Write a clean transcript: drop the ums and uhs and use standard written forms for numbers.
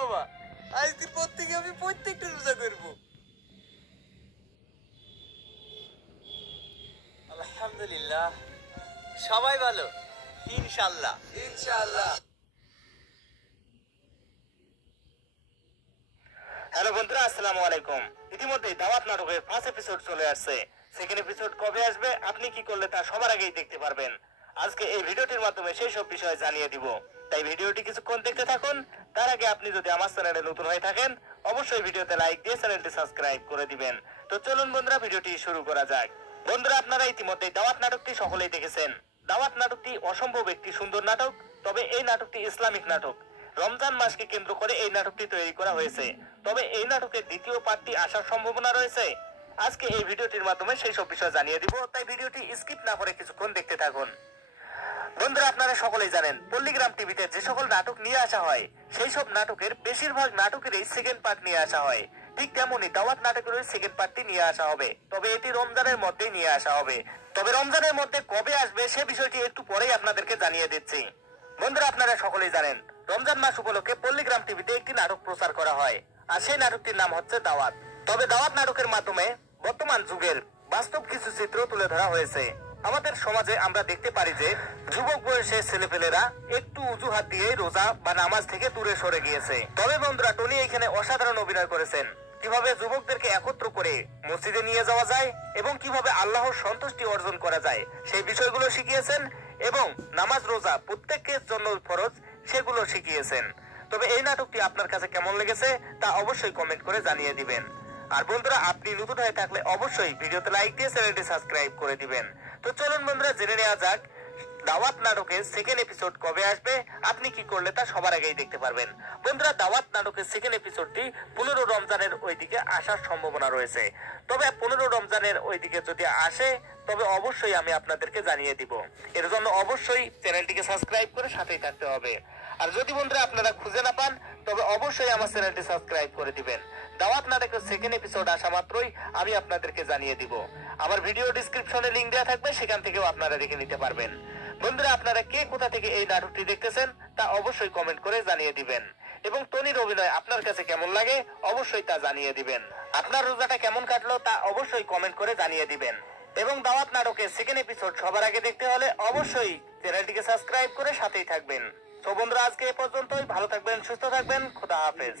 বাবা, আজ পর থেকে আমি প্রত্যেকটা রোজা করব। আলহামদুলিল্লাহ, সবাই ভালো, ইনশাআল্লাহ ইনশাআল্লাহ। হ্যালো বন্ধুরা, আসসালামু আলাইকুম। ইতিমধ্যে দাওয়াত নাটকের ফার্স্ট এপিসোড চলে আসছে। সেকেন্ড এপিসোড কবে আসবে, আপনি কি করলে তা সবার আগেই দেখতে পারবেন। আজকে এই ভিডিওটির মাধ্যমে সেই সব বিষয় জানিয়ে দিব, তাই ভিডিওটি কিছুক্ষণ দেখতে থাকুন। তার আগে আপনি যদি আমার চ্যানেলে নতুন হয়ে থাকেন, অবশ্যই ভিডিওতে লাইক দিয়ে চ্যানেলটি সাবস্ক্রাইব করে দিবেন। তো চলুন বন্ধুরা, ভিডিওটি শুরু করা যাক। বন্ধুরা, আপনারা ইতিমধ্যে দাওয়াত নাটকটি সকলেই দেখেছেন। দাওয়াত নাটকটি অসম্ভব একটি সুন্দর নাটক। তবে এই নাটকটি ইসলামিক নাটক। রমজান মাসকে কেন্দ্র করে এই নাটকটি তৈরি করা হয়েছে। তবে এই নাটকের দ্বিতীয় পার্টটি আসার সম্ভাবনা রয়েছে। আজকে এই ভিডিওটির মাধ্যমে সেই সব বিষয় জানিয়ে দিব, তাই ভিডিওটি স্কিপ না করে কিছুক্ষণ দেখতে থাকুন। বন্ধুরা, আপনারা সকলেই জানেন পল্লীগ্রাম টিভিতে যে সকল নাটক নিয়ে আসা হয়, সেই সব নাটকের বেশিরভাগ নাটকেরই সেকেন্ড পার্ট নিয়ে আসা হয়। ঠিক তেমনি দাওয়াত নাটকের সেকেন্ড পার্টটি নিয়ে আসা হবে। তবে এটি রমজানের মধ্যেই নিয়ে আসা হবে। তবে রমজানের মধ্যে কবে আসবে সে বিষয়টি একটু পরেই আপনাদেরকে জানিয়ে দিচ্ছি। বন্ধুরা, আপনারা সকলেই জানেন রমজান মাস উপলক্ষে পল্লীগ্রাম টিভিতে একটি নাটক প্রচার করা হয়, আর সেই নাটকটির নাম হচ্ছে দাওয়াত। তবে দাওয়াত নাটকের মাধ্যমে বর্তমান যুগের বাস্তব কিছু চিত্র তুলে ধরা হয়েছে। আমাদের সমাজে আমরা দেখতে পারি যে যুবক বয়সের ছেলেপেলেরা একটু অজুহাত দিয়ে রোজা বা নামাজ থেকে দূরে সরে গিয়েছে। তবে বন্ধুরা, টনি এখানে অসাধারণ অভিনয় করেছেন। কিভাবে যুবকদেরকে একত্র করে মসজিদে নিয়ে যাওয়া যায় এবং কিভাবে আল্লাহর সন্তুষ্টি অর্জন করা যায় সেই বিষয়গুলো শিখিয়েছেন, এবং নামাজ রোজা প্রত্যেকের জন্য ফরজ সেগুলো শিখিয়েছেন। তবে এই নাটকটি আপনার কাছে কেমন লেগেছে তা অবশ্যই কমেন্ট করে জানিয়ে দিবেন। আর বন্ধুরা, আপনি নতুন হয়ে থাকলে অবশ্যই ভিডিওতে লাইক দিয়ে চ্যানেলটি সাবস্ক্রাইব করে দিবেন। তো চলুন বন্ধুরা, জেনে নেওয়া যাক দাওয়াত নাটকের সেকেন্ড এপিসোড কবে আসবে, আপনি কি করলে তা সবার আগেই দেখতে পারবেন। বন্ধুরা, দাওয়াত নাটকের সেকেন্ড এপিসোডটি 15 রমজানের ওইদিকে আসার সম্ভাবনা রয়েছে। তবে 15 রমজানের ওইদিকে যদি আসে, তবে অবশ্যই আমি আপনাদেরকে জানিয়ে দিব। এর জন্য অবশ্যই চ্যানেলটিকে সাবস্ক্রাইব করে সাথেই থাকতে হবে। আর যদি বন্ধুরা আপনারা খুঁজে না পান, তবে অবশ্যই আমার চ্যানেলটি সাবস্ক্রাইব করে দিবেন। দাওয়াত নাটকের সেকেন্ড এপিসোড আসা মাত্রই আমি আপনাদেরকে জানিয়ে দিব। আমার ভিডিও ডেসক্রিপশনে লিংক দেওয়া থাকবে, সেখান থেকেও আপনারা দেখে নিতে পারবেন। বন্ধুরা, আপনারা কে কোথা থেকে এই নাটকটি দেখতেছেন তা অবশ্যই কমেন্ট করে জানিয়ে দিবেন। এবং টনির অভিনয় আপনার কাছে কেমন লাগে অবশ্যই তা জানিয়ে দিবেন। আপনার রোজাটা কেমন কাটলো তা অবশ্যই কমেন্ট করে জানিয়ে দিবেন। এবং দাওয়াত নাটকের সেকেন্ড এপিসোড সবার আগে দেখতে হলে অবশ্যই চ্যানেলটিকে সাবস্ক্রাইব করে সাথেই থাকবেন। তো বন্ধুরা, আজকে এ পর্যন্তই। ভালো থাকবেন, সুস্থ থাকবেন, খোদা হাফেজ।